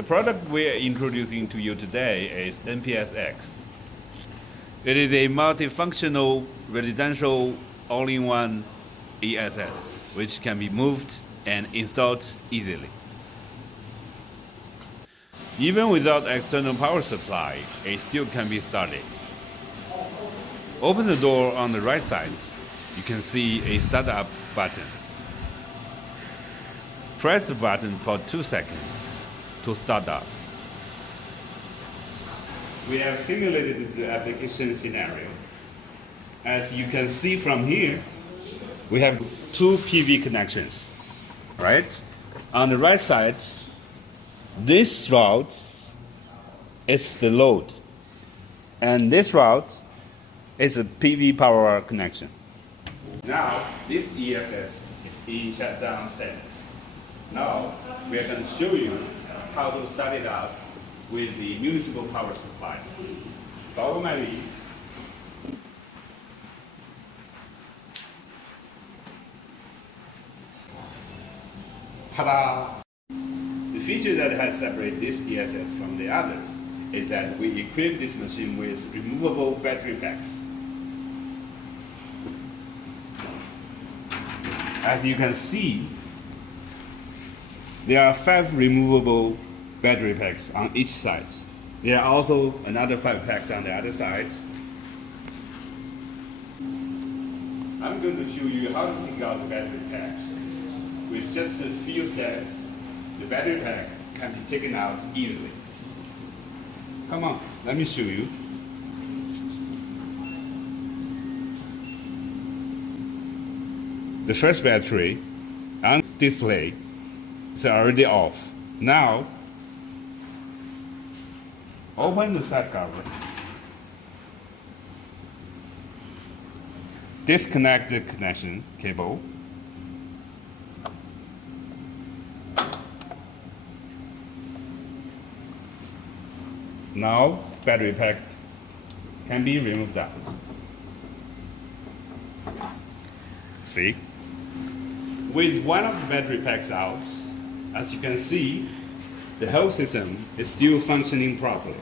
The product we're introducing to you today is NPS X. It is a multifunctional residential all-in-one ESS, which can be moved and installed easily. Even without external power supply, it still can be started. Open the door on the right side. You can see a startup button. Press the button for 2 seconds to start up. We have simulated the application scenario. As you can see from here, we have 2 PV connections, right? On the right side, this route is the load, and this route is a PV power connection. Now, this ESS is in shutdown status. Now, we are going to show you how to start it up with the municipal power supply. Follow my lead. Ta-da! The feature that has separated this ESS from the others is that we equip this machine with removable battery packs. As you can see, there are 5 removable battery packs on each side. There are also another 5 packs on the other side. I'm going to show you how to take out the battery packs. With just a few steps, the battery pack can be taken out easily. Come on, let me show you. The first battery on display is already off. Now, open the side cover. Disconnect the connection cable. Now, battery pack can be removed out. See? With one of the battery packs out, as you can see, the whole system is still functioning properly.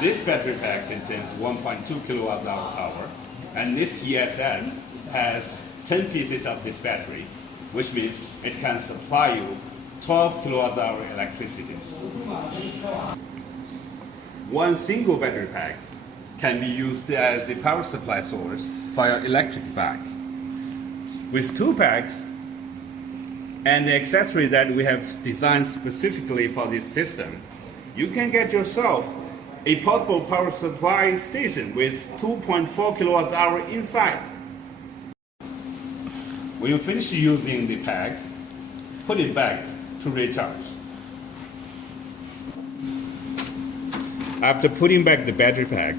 This battery pack contains 1.2 kilowatt-hour power, and this ESS has 10 pieces of this battery, which means it can supply you 12 kilowatt-hour electricity. One single battery pack can be used as the power supply source for your electric bike. With 2 packs and the accessory that we have designed specifically for this system, you can get yourself a portable power supply station with 2.4 kilowatt-hour inside. When you finish using the pack, put it back to recharge. After putting back the battery pack,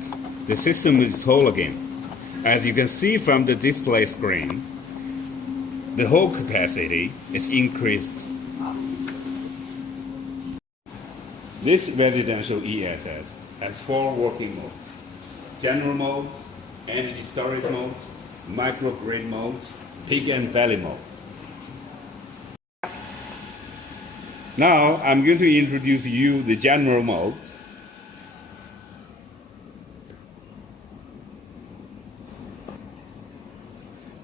the system is whole again. As you can see from the display screen, the whole capacity is increased. This residential ESS has 4 working modes: general mode, energy storage mode, microgrid mode, peak and valley mode. Now I'm going to introduce you the general mode.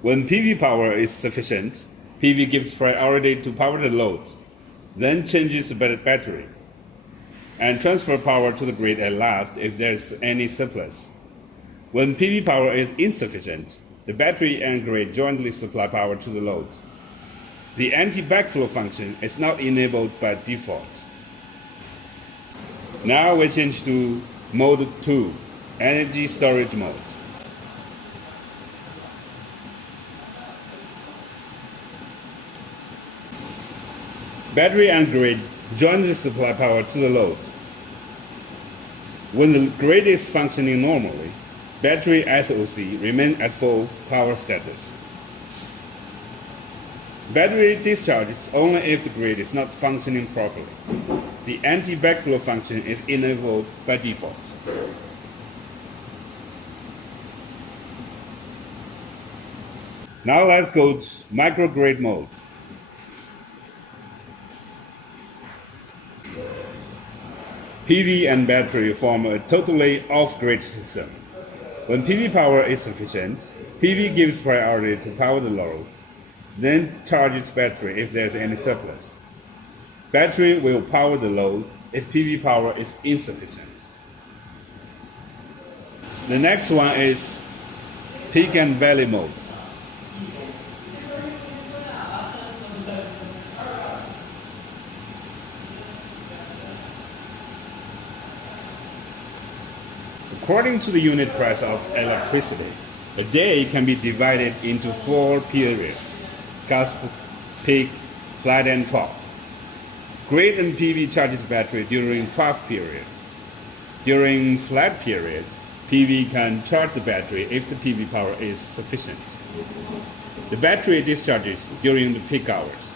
When PV power is sufficient, PV gives priority to power the load, then changes the battery, and transfer power to the grid at last if there is any surplus. When PV power is insufficient, the battery and grid jointly supply power to the load. The anti-backflow function is not enabled by default. Now we change to mode 2, energy storage mode. Battery and grid jointly supply power to the load. When the grid is functioning normally, battery SOC remains at full power status. Battery discharges only if the grid is not functioning properly. The anti-backflow function is enabled by default. Now let's go to microgrid mode. PV and battery form a totally off-grid system. When PV power is sufficient, PV gives priority to power the load, then charges battery if there's any surplus. Battery will power the load if PV power is insufficient. The next one is peak and valley mode. According to the unit price of electricity, a day can be divided into 4 periods: cusp, peak, flat, and trough. Grid and PV charges battery during trough period. During flat period, PV can charge the battery if the PV power is sufficient. The battery discharges during the peak hours.